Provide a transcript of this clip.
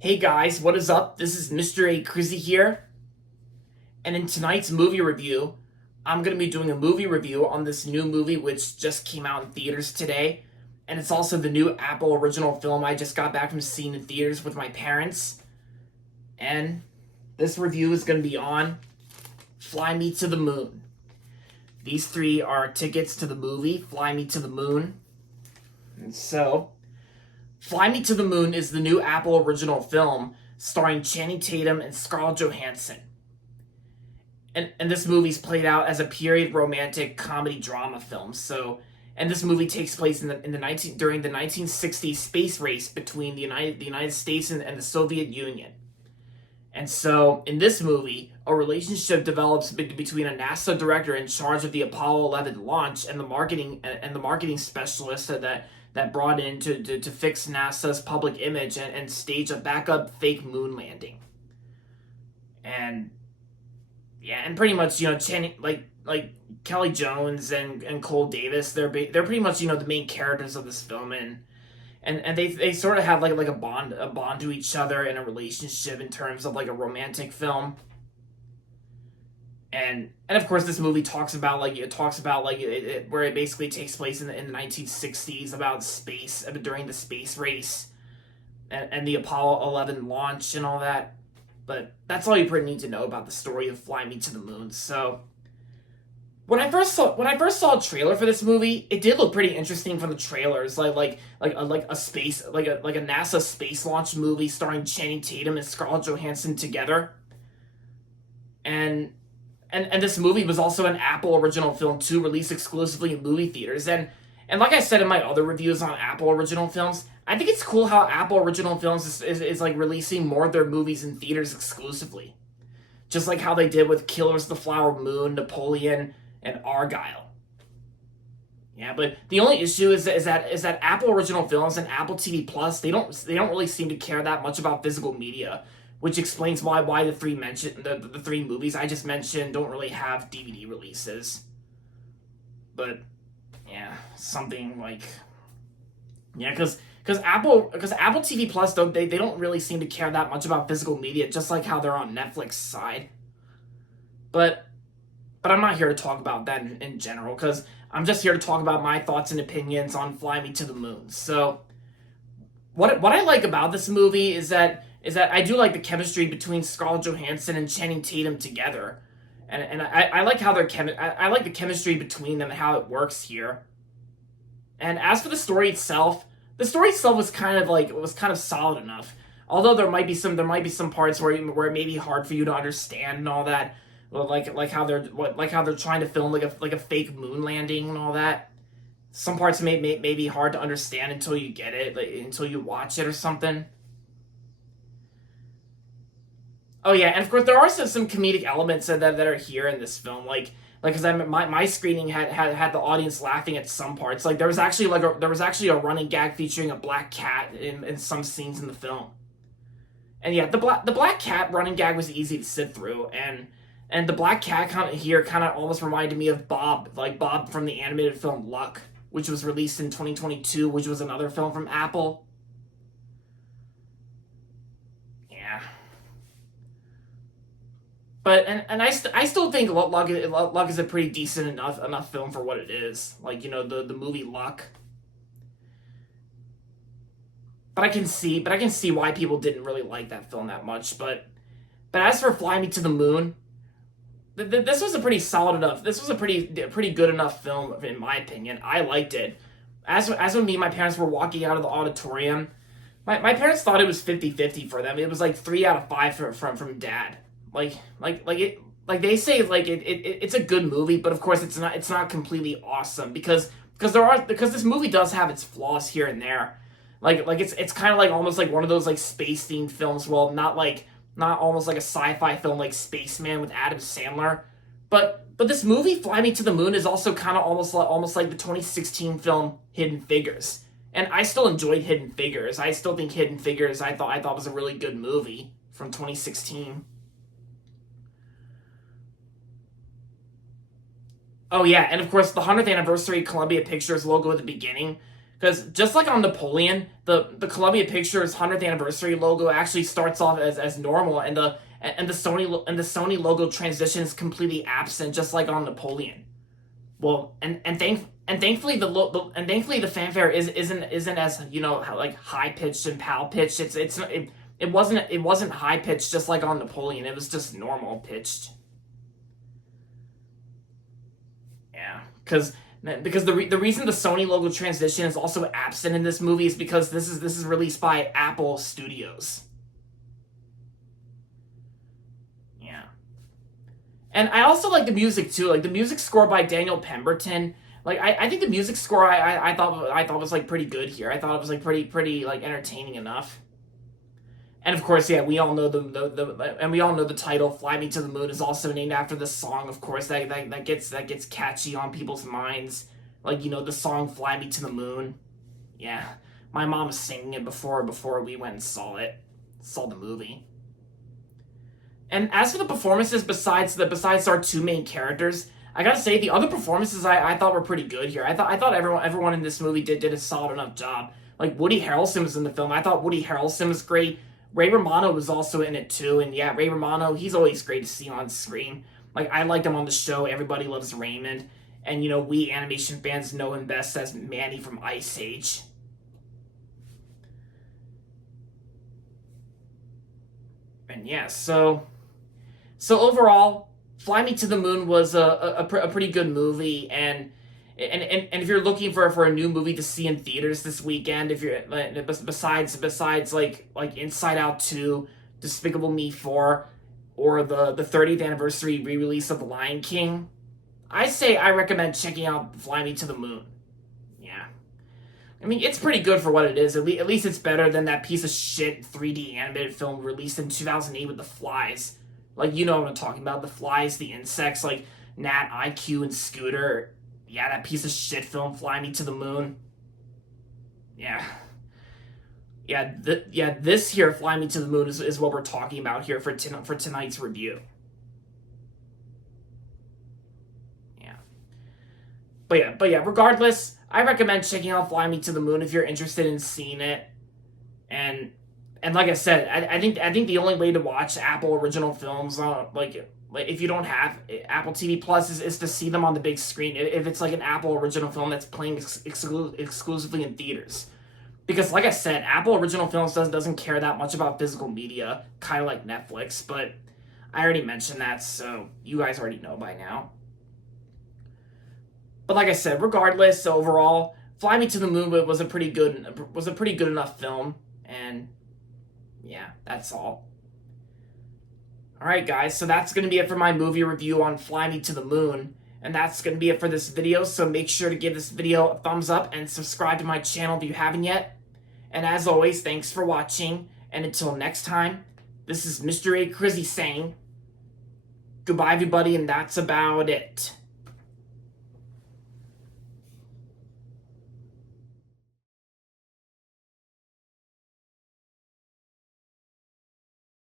Hey guys, what is up? This is Mr. A. Crizzy here, and in tonight's movie review, I'm going to be doing a movie review on this new movie which just came out in theaters today, and it's also the new Apple original film I just got back from seeing in theaters with my parents, and this review is going to be on Fly Me to the Moon. These three are tickets to the movie Fly Me to the Moon, and so Fly Me to the Moon is the new Apple original film starring Channing Tatum and Scarlett Johansson. And this movie's played out as a period romantic comedy drama film. And this movie takes place during the 1960s space race between the United States and the Soviet Union. And so in this movie, a relationship develops between a NASA director in charge of the Apollo 11 launch and the marketing specialist that brought in to fix NASA's public image and stage a backup fake moon landing. And yeah, and pretty much Channing, like Kelly Jones and Cole Davis, they're pretty much the main characters of this film, and they sort of have like a bond to each other in a relationship in terms of like a romantic film. And of course this movie talks about where it basically takes place in the 1960s about space during the space race and the Apollo 11 launch and all that. But that's all you pretty need to know about the story of Fly Me to the Moon. So when I first saw a trailer for this movie, it did look pretty interesting from the trailers, like a space like a NASA space launch movie starring Channing Tatum and Scarlett Johansson together. And and this movie was also an Apple original film too, released exclusively in movie theaters. And like I said in my other reviews on Apple original films, I think it's cool how Apple original films is like releasing more of their movies in theaters exclusively. Just like how they did with Killers of the Flower Moon, Napoleon, and Argyle. Yeah, but the only issue is that Apple original films and Apple TV Plus, they don't really seem to care that much about physical media, which explains why the three movies I just mentioned don't really have DVD releases. But yeah, something like yeah, because Apple TV Plus they don't really seem to care that much about physical media, just like how they're on Netflix side. But but I'm not here to talk about that in general, because I'm just here to talk about my thoughts and opinions on Fly Me to the Moon. So what I like about this movie is that I do like the chemistry between Scarlett Johansson and Channing Tatum together, and I like how I like the chemistry between them and how it works here. And as for the story itself was kind of solid enough. Although there might be some parts where it may be hard for you to understand and all that, like how they're trying to film like a fake moon landing and all that. Some parts may be hard to understand until you get it, like, until you watch it or something. Oh yeah, and of course there are some comedic elements that are here in this film, like because my screening had the audience laughing at some parts. Like there was actually a running gag featuring a black cat in some scenes in the film. And yeah, the black cat running gag was easy to sit through, and the black cat kind of almost reminded me of Bob, like Bob from the animated film Luck, which was released in 2022, which was another film from Apple. Yeah. But I still think Luck is a pretty decent enough film for what it is. Like the movie Luck. But I can see why people didn't really like that film that much. But as for Fly Me to the Moon, this was a pretty solid enough. This was a pretty good enough film in my opinion. I liked it. As when me and my parents were walking out of the auditorium, my parents thought it was 50-50 for them. It was like 3 out of 5 from dad. Like they say it's a good movie, but of course it's not completely awesome, because this movie does have its flaws here and there. Like it's kind of like almost like one of those like space themed films. Well, not almost like a sci-fi film like Spaceman with Adam Sandler, but this movie Fly Me to the Moon is also kind of almost like the 2016 film Hidden Figures. And I still enjoyed Hidden Figures. I still think Hidden Figures I thought was a really good movie from 2016. Oh yeah, and of course the 100th anniversary Columbia Pictures logo at the beginning Because just like on Napoleon, the Columbia Pictures 100th anniversary logo actually starts off as normal, and the Sony logo transitions completely absent, just like on Napoleon. Well, thankfully thankfully the fanfare isn't as, like high pitched and pal pitched. It wasn't high pitched just like on Napoleon. It was just normal pitched. Yeah, because the reason the Sony logo transition is also absent in this movie is because this is released by Apple Studios. Yeah. And I also like the music too. Like the music score by Daniel Pemberton. Like I think the music score I thought was like pretty good here. I thought it was like pretty like entertaining enough. And of course, yeah, we all know the title "Fly Me to the Moon" is also named after the song. Of course, that gets catchy on people's minds. Like, the song "Fly Me to the Moon." Yeah, my mom was singing it before we went and saw the movie. And as for the performances, besides our two main characters, I gotta say the other performances I thought were pretty good here. I thought everyone in this movie did a solid enough job. Like Woody Harrelson was in the film. I thought Woody Harrelson was great. Ray Romano was also in it too, and yeah, Ray Romano, he's always great to see on screen. Like, I liked him on the show Everybody Loves Raymond, and we animation fans know him best as Manny from Ice Age. And yeah, so overall, Fly Me to the Moon was a pretty good movie, and if you're looking for a new movie to see in theaters this weekend, if you're besides like Inside Out 2, Despicable Me 4, or the 30th anniversary re-release of The Lion King, I recommend checking out Fly Me to the Moon. Yeah. I mean, it's pretty good for what it is. At least it's better than that piece of shit 3D animated film released in 2008 with The Flies. Like, you know what I'm talking about. The Flies, the insects, like Nat, IQ, and Scooter. Yeah, that piece of shit film, Fly Me to the Moon. Yeah. This here, Fly Me to the Moon, is what we're talking about here for tonight's review. Yeah. But yeah, regardless, I recommend checking out Fly Me to the Moon if you're interested in seeing it. And like I said, I think the only way to watch Apple original films, like if you don't have Apple TV Plus, is to see them on the big screen. If it's like an Apple original film that's playing exclusively in theaters, because like I said, Apple original films doesn't care that much about physical media, kind of like Netflix. But I already mentioned that, so you guys already know by now. But like I said, regardless, overall, Fly Me to the Moon was a pretty good enough film, and yeah, that's all. Alright guys, so that's going to be it for my movie review on Fly Me to the Moon. And that's going to be it for this video, so make sure to give this video a thumbs up and subscribe to my channel if you haven't yet. And as always, thanks for watching, and until next time, this is Mr. A. Crizzy saying, goodbye everybody, and that's about it.